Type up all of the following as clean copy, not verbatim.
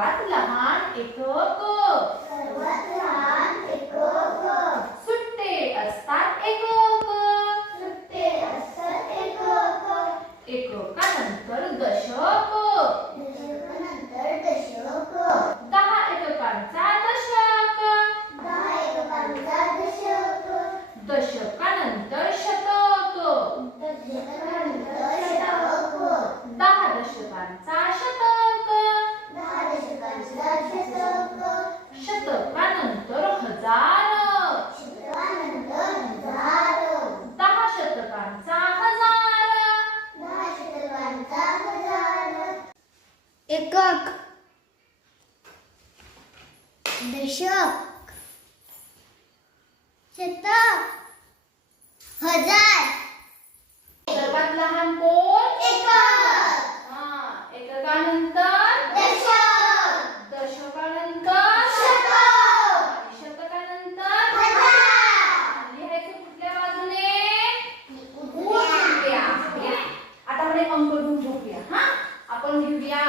सर्वात लहान एकक, सर्वात लहान एकक, सुट्टे असतात एकक, सुट्टे असतात एकक, एककानंतर दशक, दशकानंतर दशक, 10 एककांचा दशक, 10 एककांचा दशक, दशकानंतर शतक, दशकानंतर शतक, 10 दशकांचा शतक, 10 दशकांचा शतक, शतकानंतर हजार, शतकानंतर हजार, 10 शतकांचा हजार, 10 शतकांचा हजार, एकक, दशक, शतक, हजार, सर्वात लहान कोण? एकक, एककानंतर दशक, दशकानंतर शतक, आणि शतकानंतर हजार, लिहायचं कुठल्या बाजूने? उजव्या. आता आपण एक अंक घेऊन बघूया. हा, आपण घेऊया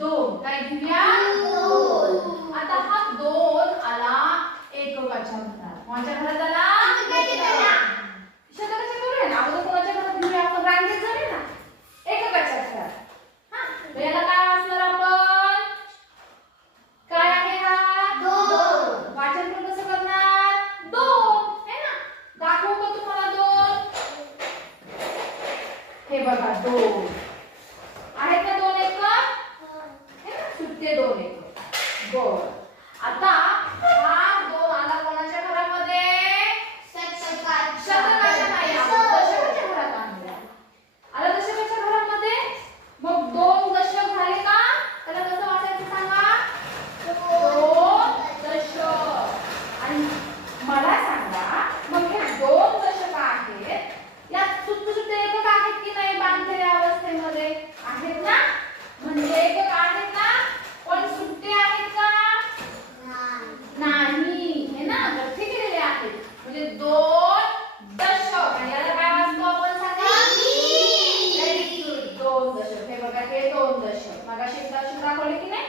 2. काय घेऊया? 2. आता हा 2 आला एककाच्या घरात. कोणाच्या घरात आला? शतकाच्या करूया ना. अगोदर कोणाच्या घरात घेऊया आपण? रांगेत जाऊया ना. एककाच्या घरात. हा, मग याला काय असणार आपण? काय आहे हा? 2. वाचन पण कसं करणार? 2 है ना. दाखवू का तुम्हाला 2? हे बघा 2 आहेत ना 2 एकक? हे ना, सुट्टे 2 एकक. बर. आता हा 2 आला कोणाच्या घरामध्ये? शतकाच्या नाही, आपण दशकाच्या घरात आणूया. आला दशकाच्या घरामध्ये. मग 2 दशक झाले का? त्याला कसं वाटायचं सांगा? 2 दशक. आणि मला सांगा, मग हे 2 दशक आहेत, यात सुट्टे एकक आहेत की नाही बांधलेल्या अवस्थेमध्ये? आहेत ना. म्हणजे एकक आहेत ना, पण सुट्टे आहेत का? नाही, हे ना, गठ्ठे केलेले आहेत. म्हणजे 2 दशक. आणि याला काय वाचतो आपण सांगा? Very good. 2 दशक. हे बघा, हे 2 दशक. मगाशी एक दशक दाखवले की नाही?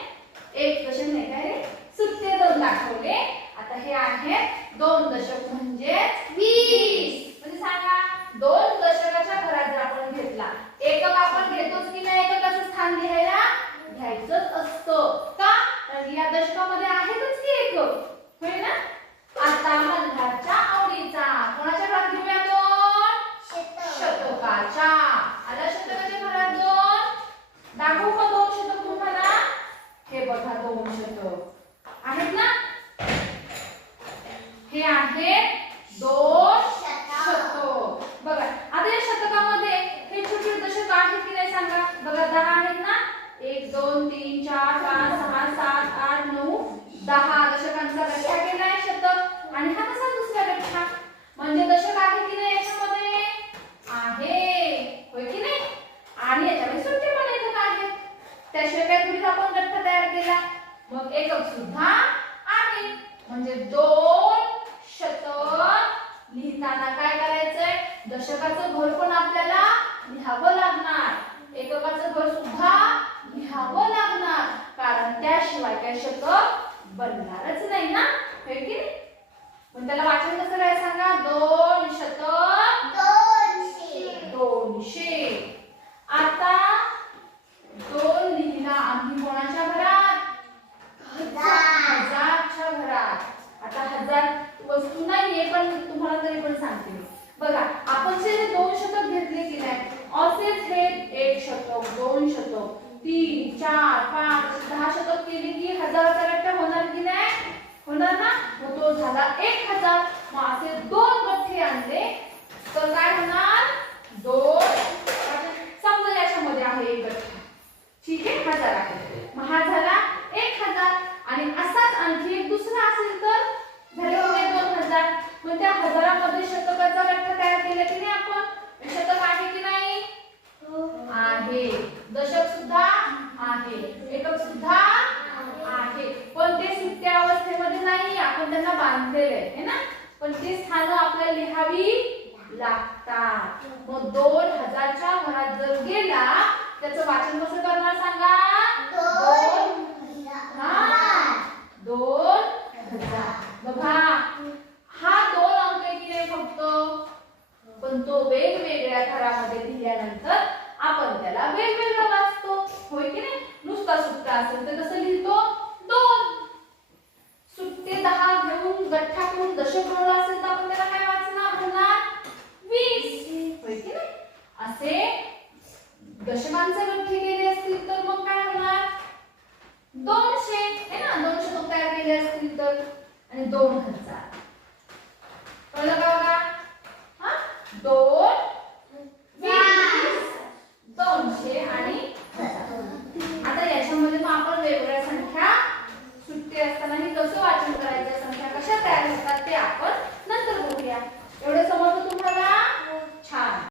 एक दशक नाही काय रे, सुट्टे 2 दाखवले. आता हे आहे 2 दशक म्हणजे 20. म्हणजे सांगा, 2 दशकाच्या घरात जर आपण घेतला, एकक आपण घेतोच की नाही? एककाचं स्थान लिहायला घ्यायचंच असतं का? तर या दशकामध्ये आहेतच की एकक, होय ना. आता मल्हारच्या आवडीचा कोणाच्या घरात घेऊया 2? शतकाच्या. आला शतकाच्या घरात 2. दाखवू का 2 शतक तुम्हाला? हे बघा 2 शतक आहेत ना. हे आहेत 2 शतक. बघा, आता या शतकामध्ये हे छोटे दशक आहेत की नाही सांगा? बघा 10 आहेत ना. 1 2 3 4 5 6 7 8 9 10 दशकांचा गठ्ठा केलाय शतक. आणि हा कसा दुसरा गठ्ठा? म्हणजे दशक आहे की नाही याच्यामध्ये? आहे, होय की नाही. आणि याच्यामध्ये सुट्टे पण एकक आहेत. त्याशिवाय काय थोडीच आपण गठ्ठा तयार केला. मग एकक सुद्धा आहे. म्हणजे 2 शतक लिहिताना काय करायचंय? दशकाचं घर पण आपल्याला लिहावं लागणार, एककाचं घर सुद्धा लिहावं लागणार, कारण त्याशिवाय काय शतक बनणारच नाही ना, होय की नाही. पण त्याला वाचन कसं काय सांगा? 2 शतक 200. आता 2 लिहिला आम्ही कोणाच्या घरात? हजारच्या घरात. आता 1000 वस्तू नाहीये, पण तुम्हाला तरी पण सांगते. बघा, आपण जे 2 शतक घेतले की नाही, असेच हे 1 शतक 2 शतक 3 4 5 10 शतक केले की हजाराचा गठ्ठा होणार की नाही? होणार ना. मग तो झाला 1000. मग असे 2 गठ्ठे आणले तर काय होणार? 2. समजा याच्यामध्ये आहे 1 गठ्ठा, ठीक आहे, 1000 आहे. मग हा झाला 1000. आणि असाच आणखी एक दुसरा असेल तर झाले होते 2000. मग त्या हजारामध्ये शतकाचा गठ्ठा तयार केला की नाही आपण? शतक आहे की नाही? आहे. दशक सुद्धा आहे, एकक सुद्धा आहे. पण ते सुट्ट्या अवस्थेमध्ये नाही, आपण त्यांना बांधलेले आहे ना. पण ती स्थानं आपल्याला लिहावी लागतात. मग 2000च्या घरात जर गेला, त्याचं वाचन कसं करणार सांगा? 2000. असेल तर कसं